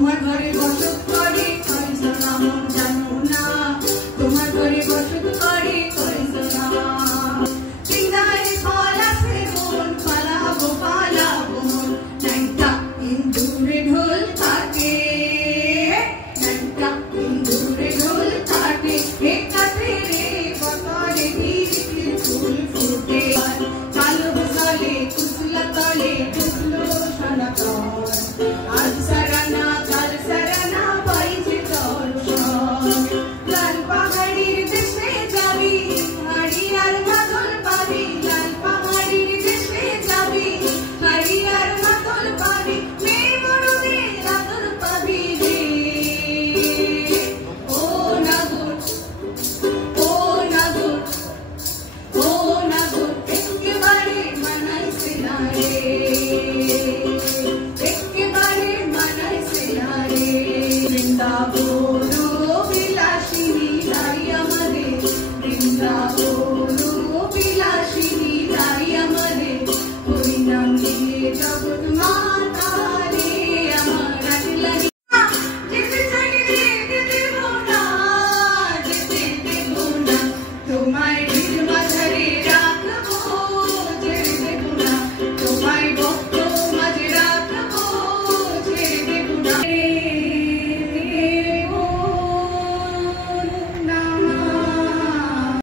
তোমার ঘরে বসত করে কইছ না মন জানো না তোমার ঘরে বসত করে কইছ না চিন্তায় ফল আছে মন পালাবো মন নাইটা ইন্দুরে ঢোল